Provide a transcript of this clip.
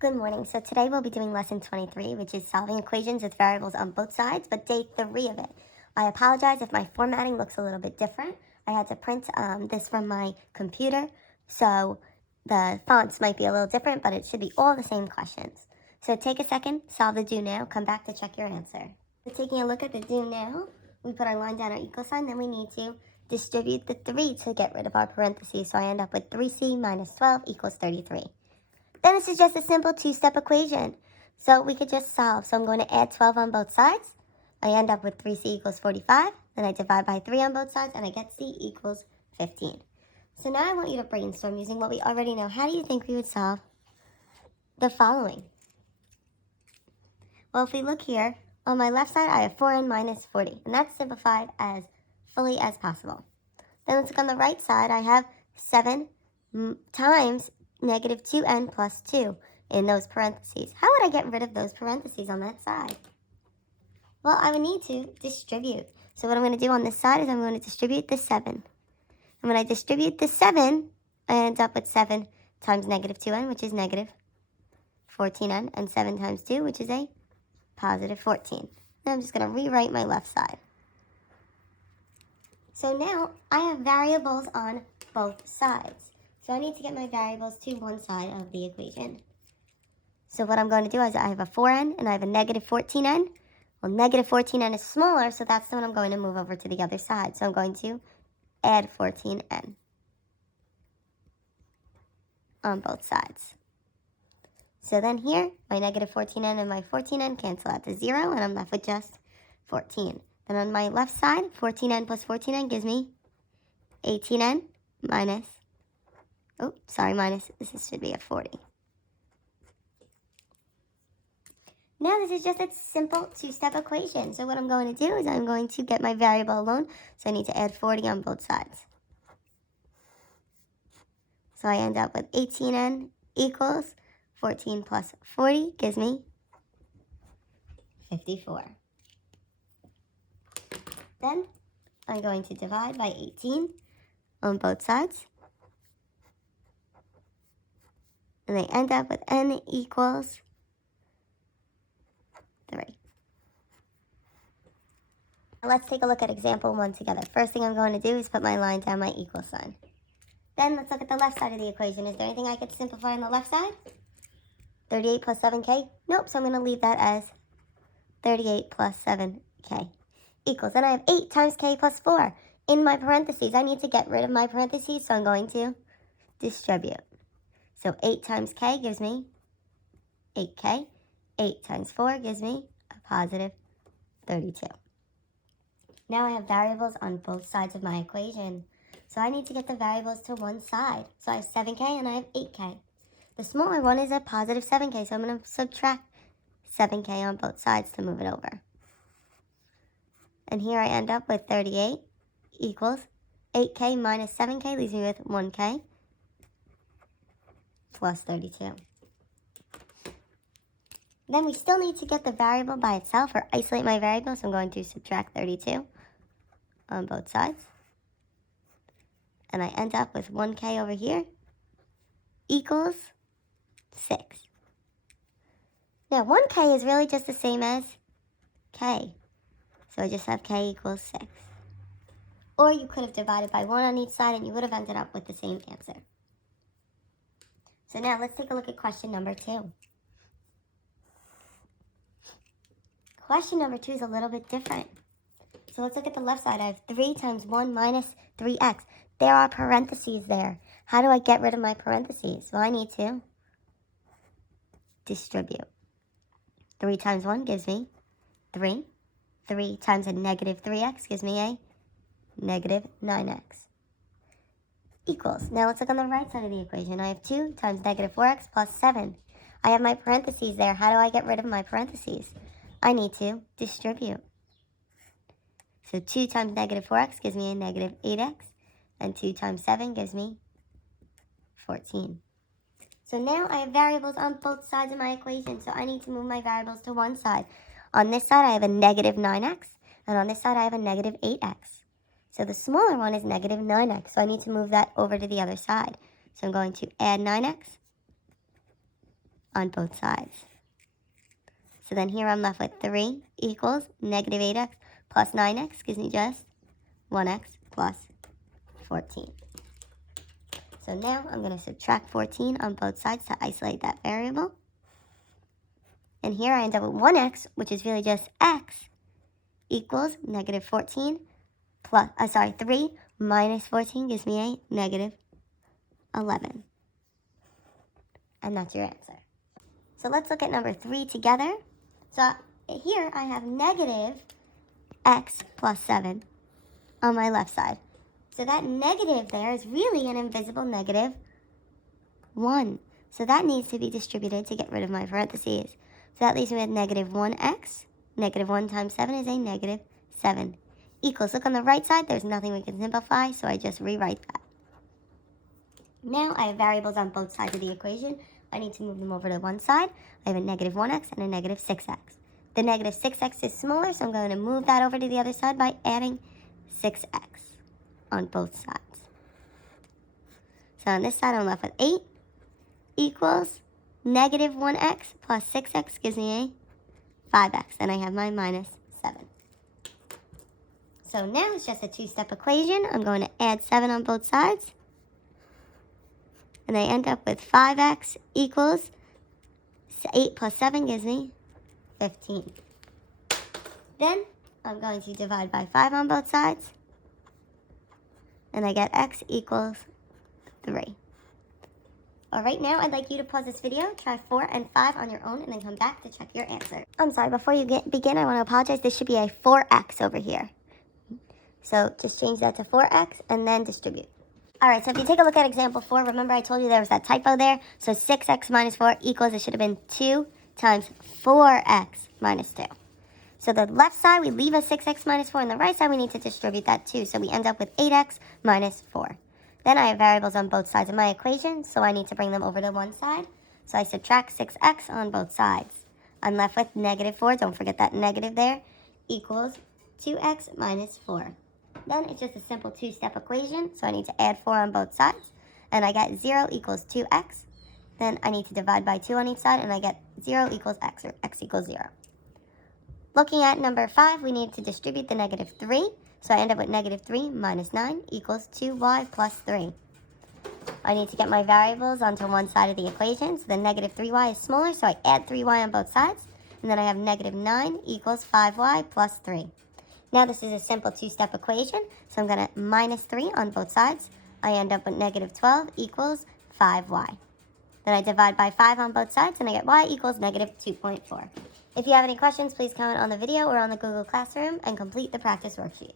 Good morning. So today we'll be doing lesson 23, which is solving equations with variables on both sides, but day 3 of it. I apologize if my formatting looks a little bit different. I had to print this from my computer, so the fonts might be a little different, but it should be all the same questions. So take a second, solve the do now, come back to check your answer. So taking a look at the do now, we put our line down our equal sign, then we need to distribute the 3 to get rid of our parentheses. So I end up with 3c minus 12 equals 33. Then this is just a simple two-step equation. So we could just solve. So I'm going to add 12 on both sides. I end up with 3c equals 45. Then I divide by 3 on both sides, and I get c equals 15. So now I want you to brainstorm using what we already know. How do you think we would solve the following? Well, if we look here, on my left side, I have 4n minus 40. And that's simplified as fully as possible. Then let's look on the right side. I have 7 times negative 2n plus 2 in those parentheses. How would I get rid of those parentheses on that side? Well, I would need to distribute. So what I'm going to do on this side is I'm going to distribute the 7. And when I distribute the 7, I end up with 7 times negative 2n, which is negative 14n, and 7 times 2, which is a positive 14. Then I'm just going to rewrite my left side. So now I have variables on both sides. So I need to get my variables to one side of the equation. So what I'm going to do is I have a 4n and I have a negative 14n. Well, negative 14n is smaller, so that's the one I'm going to move over to the other side. So I'm going to add 14n on both sides. So then here, my negative 14n and my 14n cancel out to 0, and I'm left with just 14. Then on my left side, 14n plus 14n gives me 18n minus, this should be a 40. Now this is just a simple two-step equation. So what I'm going to do is I'm going to get my variable alone. So I need to add 40 on both sides. So I end up with 18n equals 14 plus 40 gives me 54. Then I'm going to divide by 18 on both sides. And I end up with n equals 3. Now let's take a look at example 1 together. First thing I'm going to do is put my line down my equal sign. Then let's look at the left side of the equation. Is there anything I could simplify on the left side? 38 plus 7k? Nope, so I'm going to leave that as 38 plus 7k equals. Then I have 8 times k plus 4. In my parentheses, I need to get rid of my parentheses, so I'm going to distribute. So 8 times k gives me 8k. 8 times 4 gives me a positive 32. Now I have variables on both sides of my equation. So I need to get the variables to one side. So I have 7k and I have 8k. The smaller one is a positive 7k, so I'm going to subtract 7k on both sides to move it over. And here I end up with 38 equals 8k minus 7k leaves me with 1k plus 32. Then we still need to get the variable by itself or isolate my variable, so I'm going to subtract 32 on both sides. And I end up with 1k over here equals 6. Now 1k is really just the same as k. So I just have k equals 6. Or you could have divided by 1 on each side and you would have ended up with the same answer. So now let's take a look at question number 2. Question number 2 is a little bit different. So let's look at the left side. I have 3 times 1 minus 3x. There are parentheses there. How do I get rid of my parentheses? Well, I need to distribute. 3 times 1 gives me 3. 3 times a negative 3x gives me a negative 9x. Equals. Now let's look on the right side of the equation. I have 2 times negative 4x plus 7. I have my parentheses there. How do I get rid of my parentheses? I need to distribute. So 2 times negative 4x gives me a negative 8x. And 2 times 7 gives me 14. So now I have variables on both sides of my equation. So I need to move my variables to one side. On this side, I have a negative 9x. And on this side, I have a negative 8x. So the smaller one is negative 9x. So I need to move that over to the other side. So I'm going to add 9x on both sides. So then here I'm left with 3 equals negative 8x plus 9x gives me just 1x plus 14. So now I'm going to subtract 14 on both sides to isolate that variable. And here I end up with 1x, which is really just x, equals negative 14 plus, 3 minus 14 gives me a negative 11. And that's your answer. So let's look at number 3 together. So here I have negative x plus 7 on my left side. So that negative there is really an invisible negative 1. So that needs to be distributed to get rid of my parentheses. So that leaves me with negative 1x. Negative 1 times 7 is a negative 7. Equals. Look on the right side, there's nothing we can simplify, so I just rewrite that. Now I have variables on both sides of the equation. I need to move them over to one side. I have a negative 1x and a negative 6x. The negative 6x is smaller, so I'm going to move that over to the other side by adding 6x on both sides. So on this side, I'm left with 8 equals negative 1x plus 6x gives me a 5x, and I have my minus 7. So now it's just a two-step equation. I'm going to add 7 on both sides. And I end up with 5x equals 8 plus 7 gives me 15. Then I'm going to divide by 5 on both sides. And I get x equals 3. All right, now I'd like you to pause this video, try 4 and 5 on your own, and then come back to check your answer. I'm sorry, before you begin, I want to apologize. This should be a 4x over here. So just change that to 4x and then distribute. All right, so if you take a look at example 4, remember I told you there was that typo there. So 6x minus 4 equals, it should have been 2 times 4x minus 2. So the left side, we leave a 6x minus 4, and the right side, we need to distribute that too. So we end up with 8x minus 4. Then I have variables on both sides of my equation, so I need to bring them over to one side. So I subtract 6x on both sides. I'm left with negative 4, don't forget that negative there, equals 2x minus 4. Then it's just a simple two-step equation, so I need to add 4 on both sides, and I get 0 equals 2x. Then I need to divide by 2 on each side, and I get 0 equals x, or x equals 0. Looking at number 5, we need to distribute the negative 3, so I end up with negative 3 minus 9 equals 2y plus 3. I need to get my variables onto one side of the equation, so the negative 3y is smaller, so I add 3y on both sides, and then I have negative 9 equals 5y plus 3. Now this is a simple two-step equation, so I'm going to minus 3 on both sides. I end up with negative 12 equals 5y. Then I divide by 5 on both sides, and I get y equals negative 2.4. If you have any questions, please comment on the video or on the Google Classroom and complete the practice worksheet.